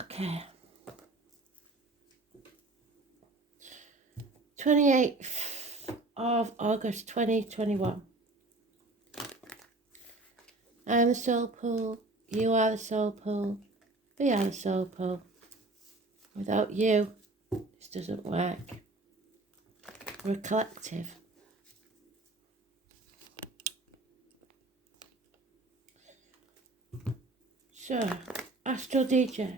Okay. 28th of August 2021. I am the soul pool. You are the soul pool. We are the soul pool. Without you, this doesn't work. We're a collective. So, Astral DJ,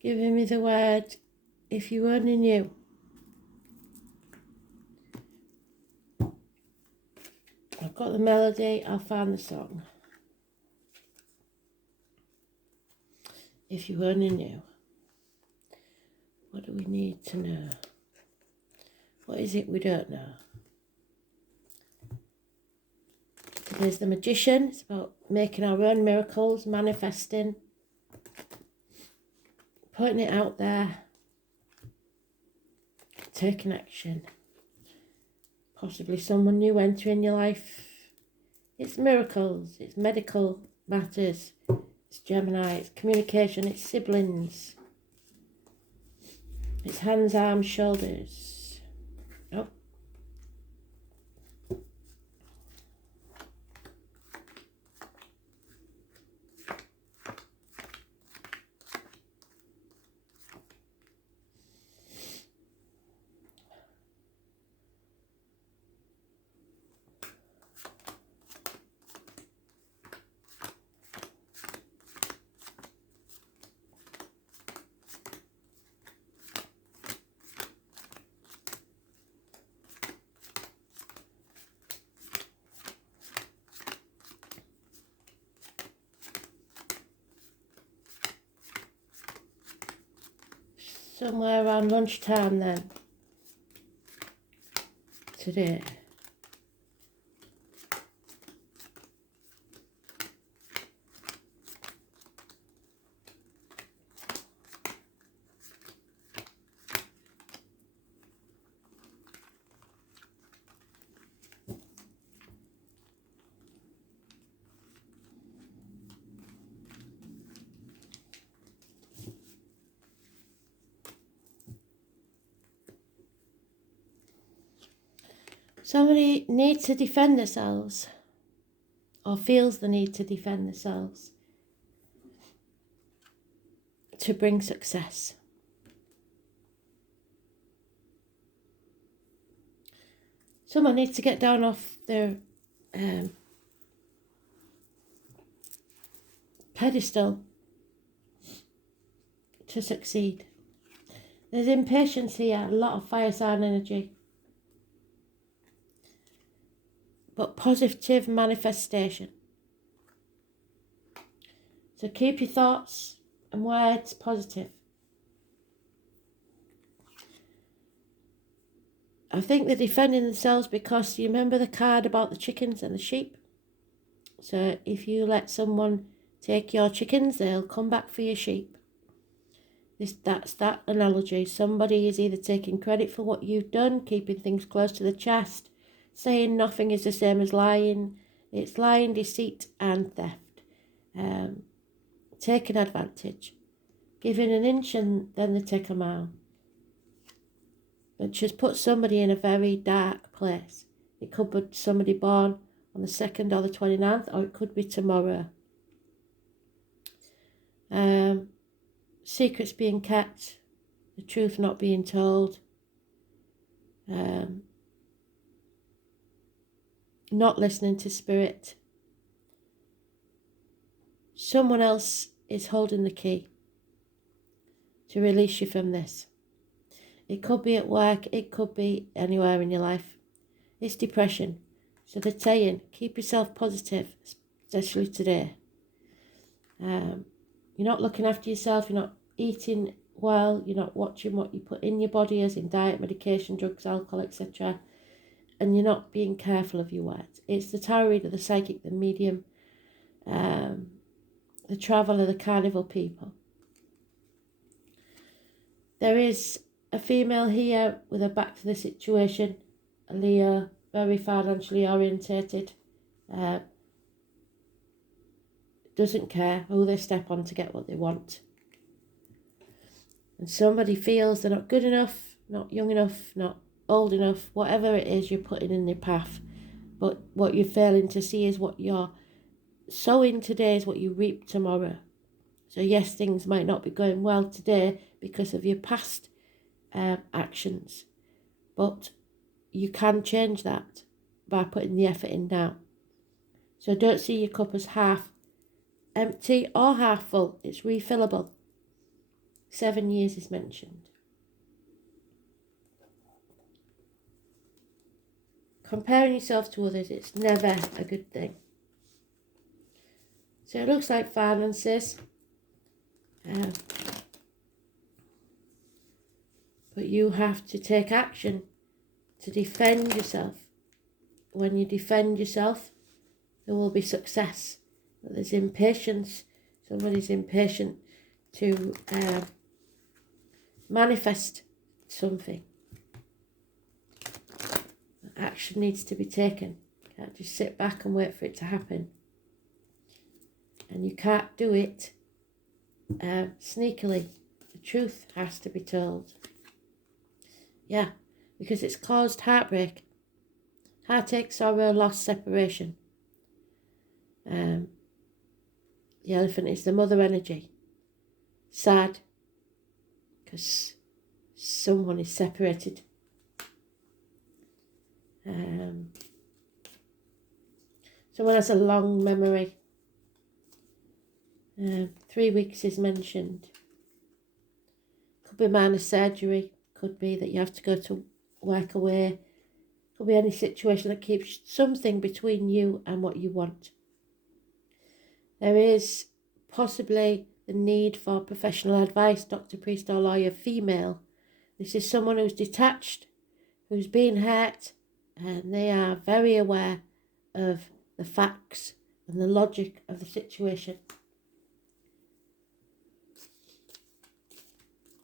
giving me the word, if you only knew. I've got the melody, I'll find the song. If you only knew. What do we need to know? What is it we don't know? So there's the magician. It's about making our own miracles, manifesting, putting it out there, taking action. Possibly someone new entering your life. It's miracles, it's medical matters, it's Gemini, it's communication, it's siblings, it's hands, arms, shoulders. Oh. Somewhere around lunchtime then, today. Somebody needs to defend themselves, or feels the need to defend themselves to bring success. Someone needs to get down off their pedestal to succeed. There's impatience here, a lot of fire sign energy. But positive manifestation. So keep your thoughts and words positive. I think they're defending themselves because you remember the card about the chickens and the sheep? So if you let someone take your chickens, they'll come back for your sheep. That's that analogy. Somebody is either taking credit for what you've done, keeping things close to the chest, saying nothing is the same as lying. It's lying, deceit and theft. Taking advantage. Giving an inch and then they take a mile. Which has put somebody in a very dark place. It could be somebody born on the 2nd or the 29th, or it could be tomorrow. Secrets being kept, the truth not being told. Not listening to spirit. Someone else is holding the key to release you from this. It could be at work, it could be anywhere in your life. It's depression. So they're saying, keep yourself positive, especially today. You're not looking after yourself, you're not eating well, you're not watching what you put in your body, as in diet, medication, drugs, alcohol, etc. And you're not being careful of your words. It's the tarot reader, the psychic, the medium, the traveller, the carnival people. There is a female here with her back to the situation, a Leo, very financially orientated, doesn't care who they step on to get what they want. And somebody feels they're not good enough, not young enough, not old enough, whatever it is you're putting in their path. But what you're failing to see is what you're sowing today is what you reap tomorrow. So yes, things might not be going well today because of your past actions, but you can change that by putting the effort in now. So don't see your cup as half empty or half full. It's refillable. 7 years is mentioned. Comparing yourself to others, it's never a good thing. So it looks like finances. But you have to take action to defend yourself. When you defend yourself, there will be success. But there's impatience. Somebody's impatient to manifest something. Action needs to be taken. You can't just sit back and wait for it to happen. And you can't do it sneakily. The truth has to be told. Yeah, because it's caused heartbreak, heartache, sorrow, loss, separation. The elephant is the mother energy. Sad, because someone is separated. Someone has a long memory. 3 weeks is mentioned. Could be minor surgery. Could be that you have to go to work away. Could be any situation that keeps something between you and what you want. There is possibly the need for professional advice, doctor, priest or lawyer, female. This is someone who's detached, who's been hurt, and they are very aware of the facts and the logic of the situation.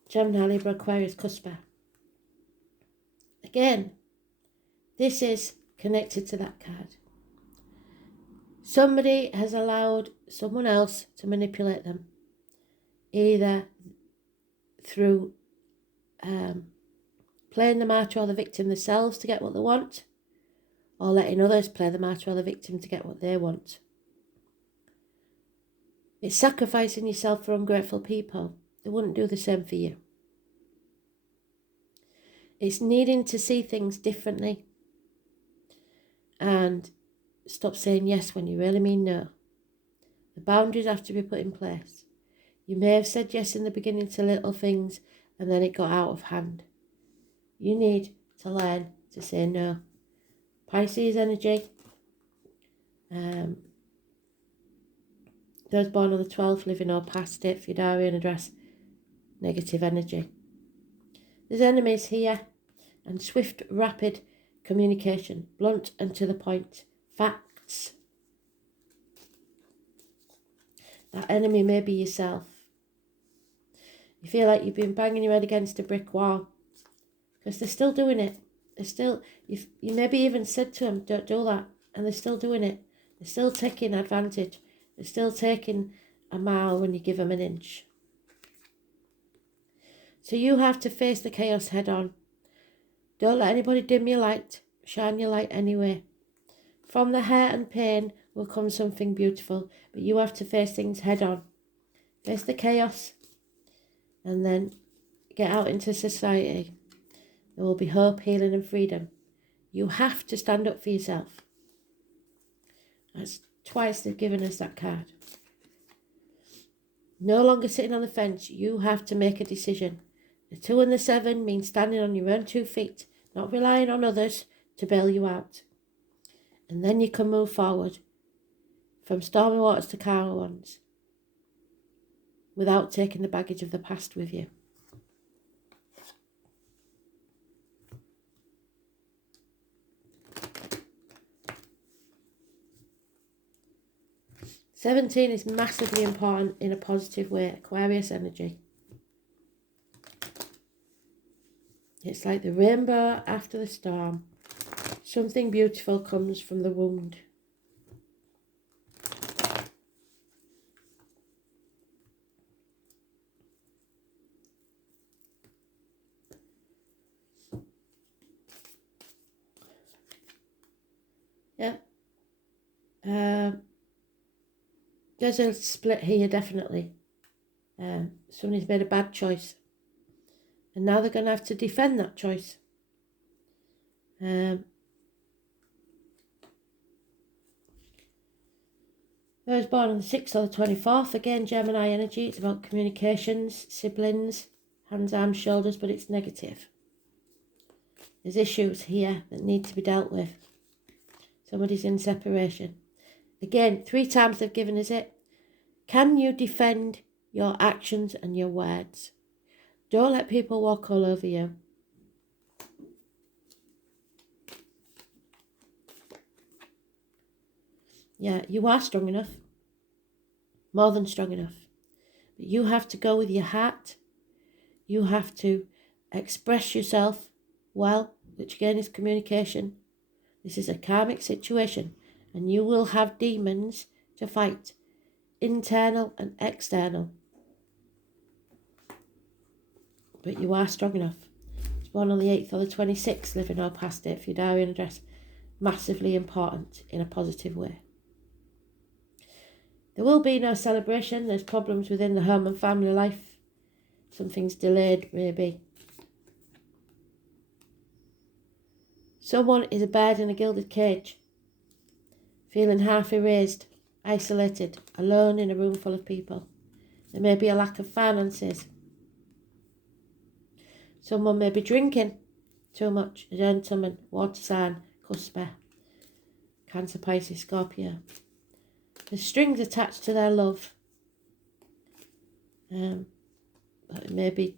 Gemini, Libra, Aquarius, Cusper. Again, this is connected to that card. Somebody has allowed someone else to manipulate them, either through playing the martyr or the victim themselves to get what they want, or letting others play the martyr or the victim to get what they want. It's sacrificing yourself for ungrateful people. They wouldn't do the same for you. It's needing to see things differently and stop saying yes when you really mean no. The boundaries have to be put in place. You may have said yes in the beginning to little things and then it got out of hand. You need to learn to say no. Pisces energy. Those born on the 12th, living or past it, Fidarian address, negative energy. There's enemies here, and swift, rapid communication, blunt and to the point, facts. That enemy may be yourself. You feel like you've been banging your head against a brick wall, because they're still doing it. They're still, you maybe even said to them, don't do that, and they're still doing it. They're still taking advantage. They're still taking a mile when you give them an inch. So you have to face the chaos head on. Don't let anybody dim your light. Shine your light anyway. From the hurt and pain will come something beautiful, but you have to face things head on. Face the chaos and then get out into society. There will be hope, healing and freedom. You have to stand up for yourself. That's twice they've given us that card. No longer sitting on the fence. You have to make a decision. The 2 and the 7 mean standing on your own 2 feet, not relying on others to bail you out. And then you can move forward from stormy waters to calmer ones without taking the baggage of the past with you. "17 is massively important in a positive way. Aquarius energy. It's like the rainbow after the storm. Something beautiful comes from the wound. There's a split here, definitely. Somebody's made a bad choice. And now they're going to have to defend that choice. I was born on the 6th or the 24th. Again, Gemini energy. It's about communications, siblings, hands, arms, shoulders, but it's negative. There's issues here that need to be dealt with. Somebody's in separation. Again, 3 times they've given us it. Can you defend your actions and your words? Don't let people walk all over you. Yeah, you are strong enough. More than strong enough. But you have to go with your heart. You have to express yourself well, which again is communication. This is a karmic situation, and you will have demons to fight, internal and external. But you are strong enough. It's born on the 8th or the 26th, living or past it, for your diary and address. Massively important in a positive way. There will be no celebration. There's problems within the home and family life. Something's delayed, maybe. Someone is a bird in a gilded cage, feeling half erased, isolated, alone in a room full of people. There may be a lack of finances. Someone may be drinking too much. A gentleman, water sign, cusper, Cancer, Pisces, Scorpio. There's strings attached to their love. But it may be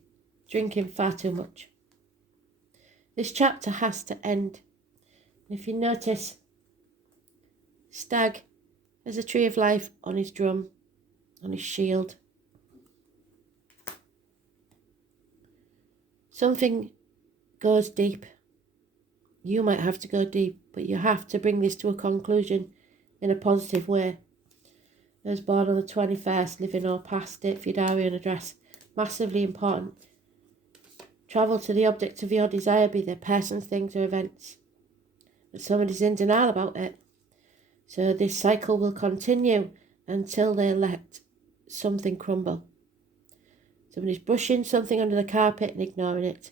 drinking far too much. This chapter has to end. If you notice, Stag has a tree of life on his drum, on his shield. Something goes deep. You might have to go deep, but you have to bring this to a conclusion in a positive way. I was born on the 21st, living or past it, for your diary and address. Massively important. Travel to the object of your desire, be they persons, things or events. But somebody's in denial about it. So this cycle will continue until they let something crumble. Somebody's brushing something under the carpet and ignoring it.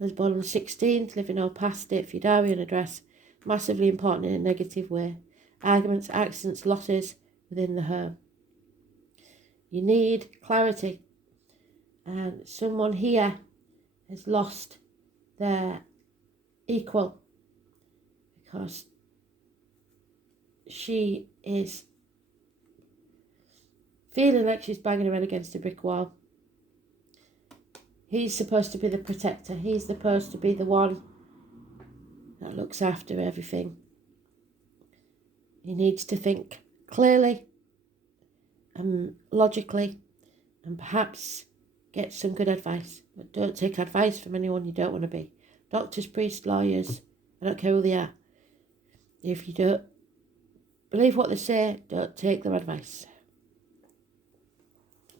I was born on the 16th, living or past it, for your diary and address. Massively important in a negative way. Arguments, accidents, losses within the home. You need clarity. And someone here has lost their equal because she is feeling like she's banging her head against a brick wall. He's supposed to be the protector. He's supposed to be the one that looks after everything. He needs to think clearly and logically and perhaps get some good advice. But don't take advice from anyone you don't want to be. Doctors, priests, lawyers, I don't care who they are. If you don't believe what they say, don't take their advice.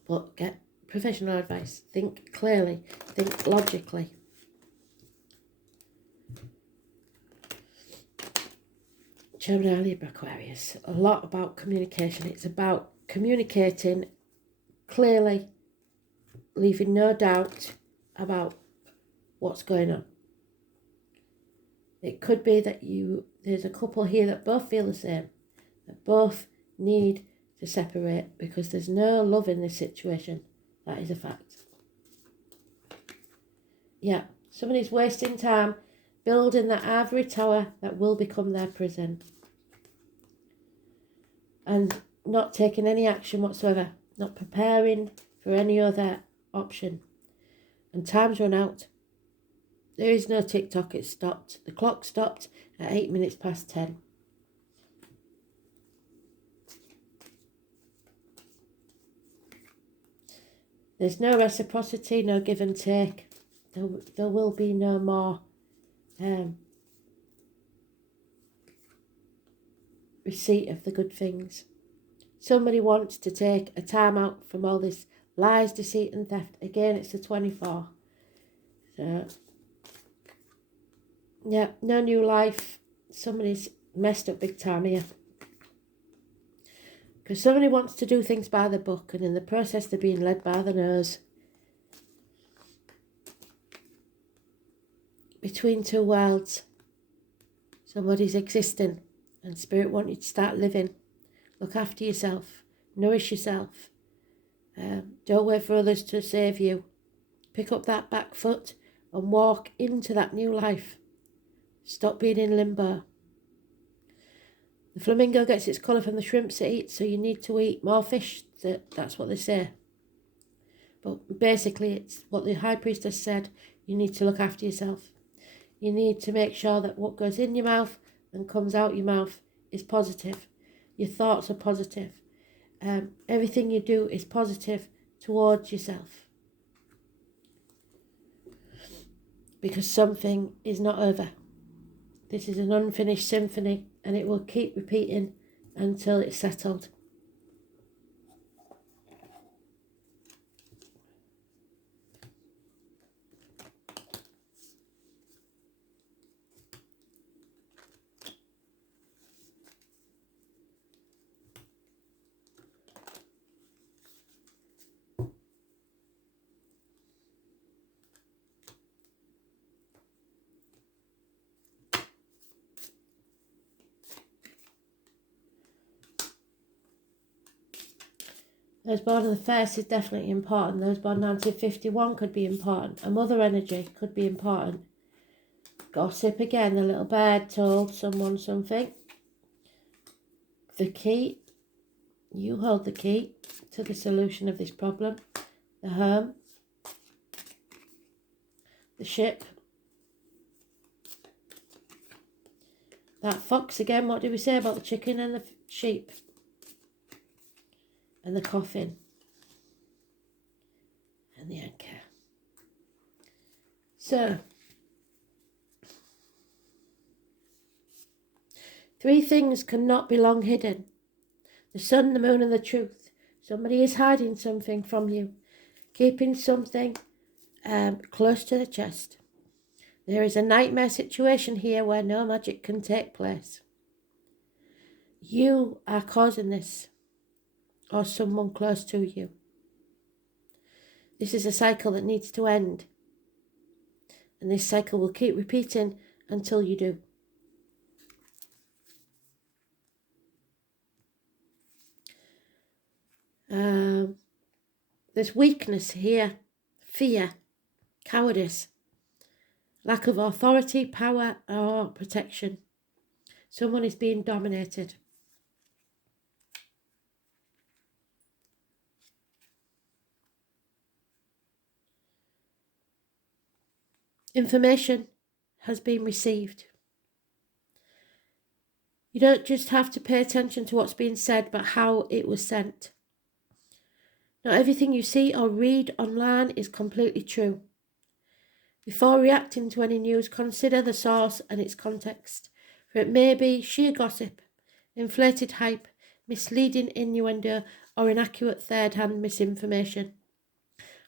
But get professional advice. Think clearly. Think logically. Gemini, Libra, Aquarius. A lot about communication. It's about communicating clearly, leaving no doubt about what's going on. It could be that there's a couple here that both feel the same, that both need to separate because there's no love in this situation. That is a fact. Yeah, somebody's wasting time building that ivory tower that will become their prison and not taking any action whatsoever, not preparing for any other option. And time's run out. There is no TikTok, it's stopped. The clock stopped at 8 minutes past 10. There's no reciprocity, no give and take. There will be no more receipt of the good things. Somebody wants to take a time out from all this lies, deceit and theft. Again, it's the 24. So, yeah, no new life. Somebody's messed up big time here. Because somebody wants to do things by the book, and in the process they're being led by the nose. Between two worlds. Somebody's existing, and Spirit want you to start living. Look after yourself. Nourish yourself. Don't wait for others to save you. Pick up that back foot and walk into that new life. Stop being in limbo. The flamingo gets its colour from the shrimps it eats, so you need to eat more fish. That's what they say. But basically, it's what the High Priestess said. You need to look after yourself. You need to make sure that what goes in your mouth and comes out your mouth is positive. Your thoughts are positive. Everything you do is positive towards yourself. Because something is not over. This is an unfinished symphony, and it will keep repeating until it's settled. Those born on the 1st is definitely important. Those born 1951 could be important. A mother energy could be important. Gossip again. The little bird told someone something. The key. You hold the key to the solution of this problem. The home. The ship. That fox again. What did we say about the chicken and the sheep? And the coffin. And the anchor. So, 3 things cannot be long hidden. The sun, the moon, and the truth. Somebody is hiding something from you. Keeping something close to the chest. There is a nightmare situation here where no magic can take place. You are causing this. Or someone close to you. This is a cycle that needs to end. And this cycle will keep repeating until you do. There's weakness here, fear, cowardice, lack of authority, power, or protection. Someone is being dominated. Information has been received. You don't just have to pay attention to what's being said, but how it was sent. Not everything you see or read online is completely true. Before reacting to any news, consider the source and its context, for it may be sheer gossip, inflated hype, misleading innuendo, or inaccurate third-hand misinformation.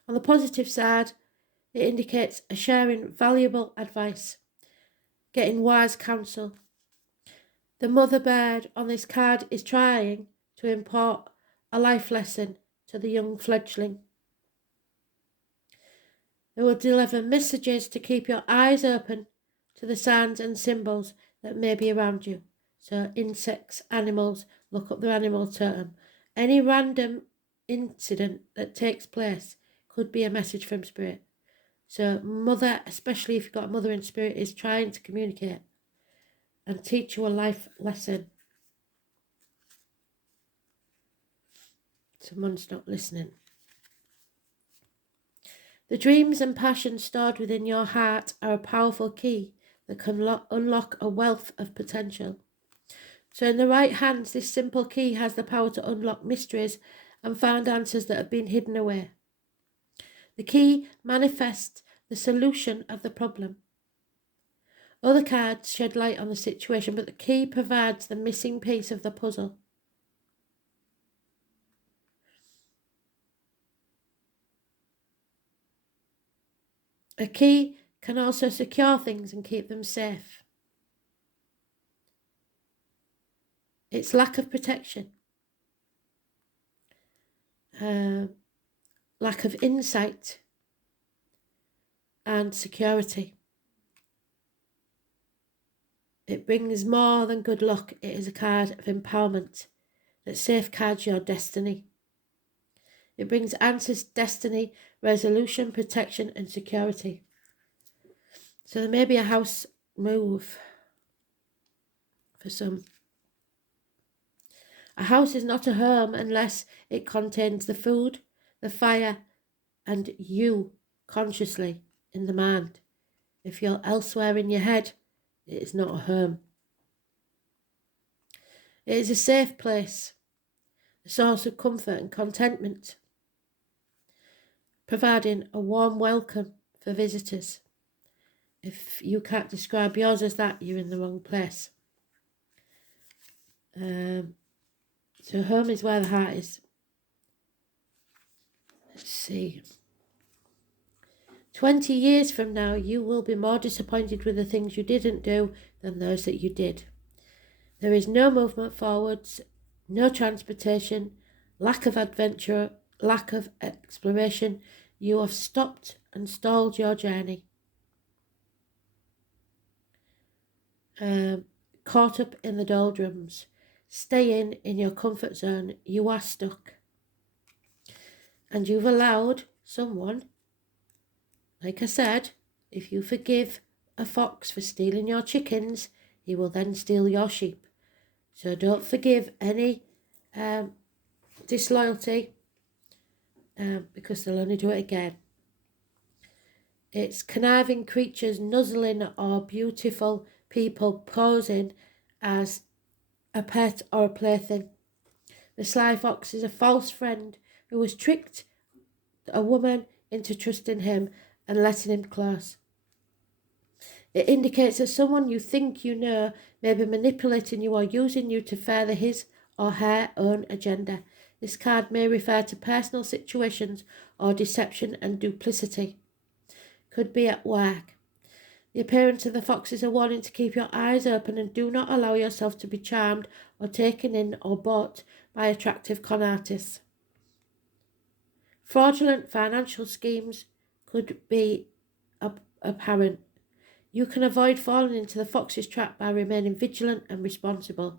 On the positive side, it indicates a sharing valuable advice, getting wise counsel. The mother bird on this card is trying to impart a life lesson to the young fledgling. It will deliver messages to keep your eyes open to the signs and symbols that may be around you. So insects, animals, look up the animal totem. Any random incident that takes place could be a message from Spirit. So mother, especially if you've got a mother in spirit, is trying to communicate and teach you a life lesson. Someone's not listening. The dreams and passions stored within your heart are a powerful key that can unlock a wealth of potential. So in the right hands, this simple key has the power to unlock mysteries and find answers that have been hidden away. The key manifests the solution of the problem. Other cards shed light on the situation, but the key provides the missing piece of the puzzle. A key can also secure things and keep them safe. Its lack of protection. lack of insight and security. It brings more than good luck. It is a card of empowerment that safeguards your destiny. It brings answers, destiny, resolution, protection, and security. So there may be a house move for some. A house is not a home unless it contains the food, the fire, and you consciously in the mind. If you're elsewhere in your head, it is not a home. It is a safe place, a source of comfort and contentment, providing a warm welcome for visitors. If you can't describe yours as that, you're in the wrong place. So home is where the heart is. Let's see. 20 years from now, you will be more disappointed with the things you didn't do than those that you did. There is no movement forwards, no transportation, lack of adventure, lack of exploration. You have stopped and stalled your journey. Caught up in the doldrums, staying in your comfort zone, you are stuck. And you've allowed someone, like I said, if you forgive a fox for stealing your chickens, he will then steal your sheep. So don't forgive any disloyalty because they'll only do it again. It's conniving creatures nuzzling or beautiful people posing as a pet or a plaything. The sly fox is a false friend who has tricked a woman into trusting him and letting him close. It indicates that someone you think you know may be manipulating you or using you to further his or her own agenda. This card may refer to personal situations or deception and duplicity. Could be at work. The appearance of the fox is a warning to keep your eyes open and do not allow yourself to be charmed or taken in or bought by attractive con artists. Fraudulent financial schemes could be apparent. You can avoid falling into the fox's trap by remaining vigilant and responsible.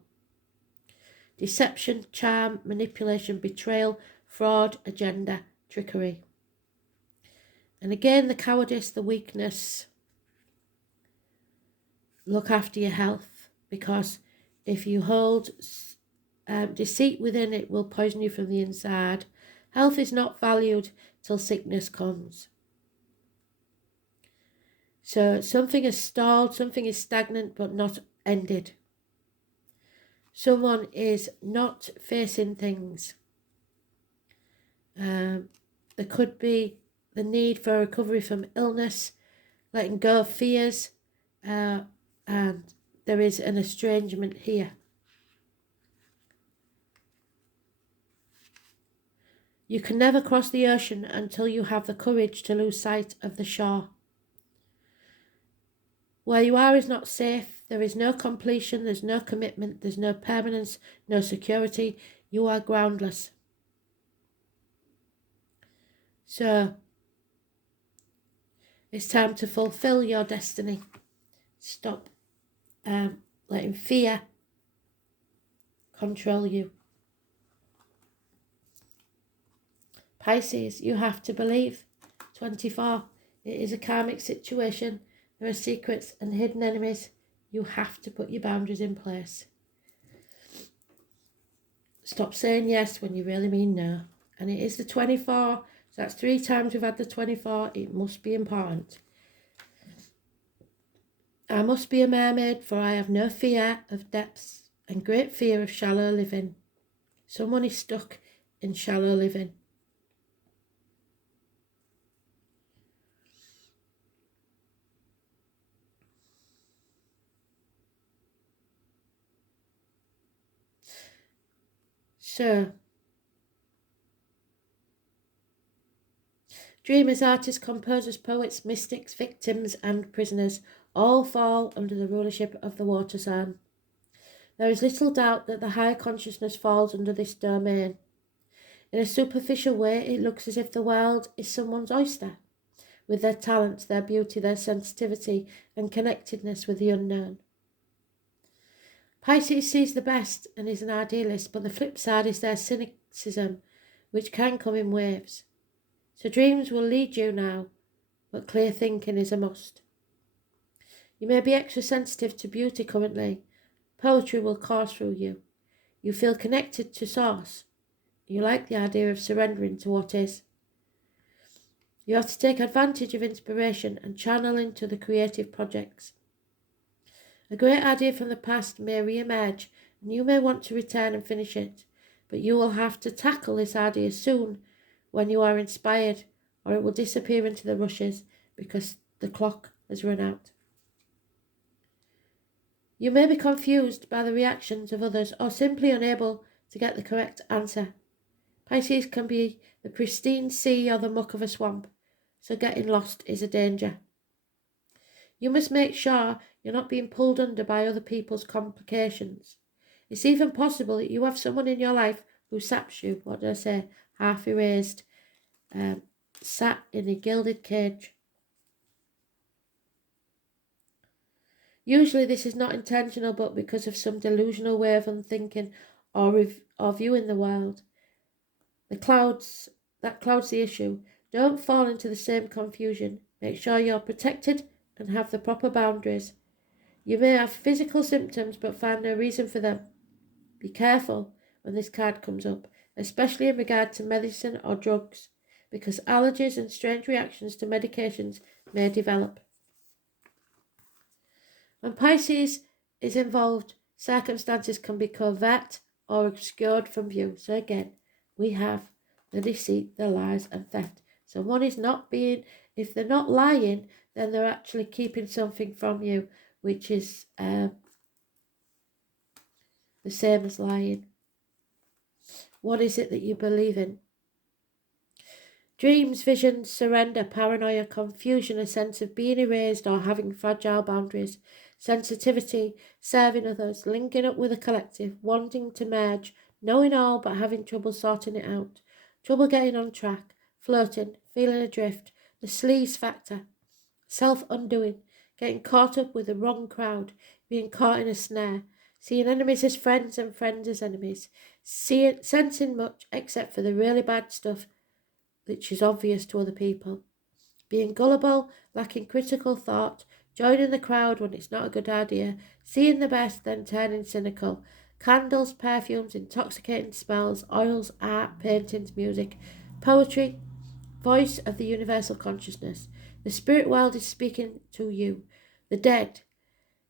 Deception, charm, manipulation, betrayal, fraud, agenda, trickery. And again, the cowardice, the weakness. Look after your health, because if you hold deceit within, it will poison you from the inside. Health is not valued till sickness comes. So something is stalled, something is stagnant but not ended. Someone is not facing things. There could be the need for recovery from illness, letting go of fears, and there is an estrangement here. You can never cross the ocean until you have the courage to lose sight of the shore. Where you are is not safe. There is no completion, there's no commitment, there's no permanence, no security. You are groundless. So, it's time to fulfill your destiny. Stop letting fear control you. Pisces, you have to believe. 24, it is a karmic situation. There are secrets and hidden enemies. You have to put your boundaries in place. Stop saying yes when you really mean no. And it is the 24, so that's 3 times we've had the 24. It must be important. I must be a mermaid, for I have no fear of depths and great fear of shallow living. Someone is stuck in shallow living. So, dreamers, artists, composers, poets, mystics, victims and prisoners all fall under the rulership of the water sign. There is little doubt that the higher consciousness falls under this domain. In a superficial way, it looks as if the world is someone's oyster, with their talents, their beauty, their sensitivity and connectedness with the unknown. Pisces sees the best and is an idealist, but the flip side is their cynicism, which can come in waves. So dreams will lead you now, but clear thinking is a must. You may be extra sensitive to beauty currently. Poetry will course through you. You feel connected to source. You like the idea of surrendering to what is. You have to take advantage of inspiration and channel into the creative projects. A great idea from the past may re-emerge, and you may want to return and finish it, but you will have to tackle this idea soon when you are inspired, or it will disappear into the rushes because the clock has run out. You may be confused by the reactions of others or simply unable to get the correct answer. Pisces can be the pristine sea or the muck of a swamp, so getting lost is a danger. You must make sure you're not being pulled under by other people's complications. It's even possible that you have someone in your life who saps you, half erased, sat in a gilded cage. Usually this is not intentional, but because of some delusional way of unthinking or viewing the world. That clouds the issue. Don't fall into the same confusion. Make sure you're protected and have the proper boundaries. You may have physical symptoms but find no reason for them. Be careful when this card comes up, especially in regard to medicine or drugs, because allergies and strange reactions to medications may develop. When Pisces is involved, circumstances can be covert or obscured from view. So again, we have the deceit, the lies and theft. Someone is not being, if they're not lying, then they're actually keeping something from you, which is the same as lying. What is it that you believe in? Dreams, visions, surrender, paranoia, confusion, a sense of being erased or having fragile boundaries, sensitivity, serving others, linking up with a collective, wanting to merge, knowing all but having trouble sorting it out, trouble getting on track, flirting, feeling adrift, the sleaze factor, self-undoing, getting caught up with the wrong crowd, being caught in a snare, seeing enemies as friends and friends as enemies, sensing much except for the really bad stuff which is obvious to other people, being gullible, lacking critical thought, joining the crowd when it's not a good idea, seeing the best then turning cynical, candles, perfumes, intoxicating smells, oils, art, paintings, music, poetry, voice of the universal consciousness. The spirit world is speaking to you. The dead,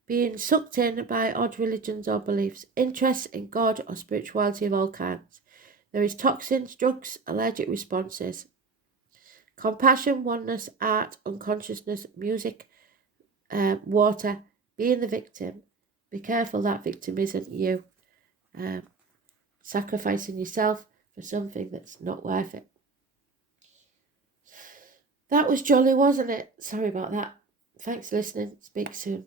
being sucked in by odd religions or beliefs, interest in God or spirituality of all kinds. There is toxins, drugs, allergic responses. Compassion, oneness, art, unconsciousness, music, water, being the victim. Be careful that victim isn't you. Sacrificing yourself for something that's not worth it. That was jolly, wasn't it? Sorry about that. Thanks for listening. Speak soon.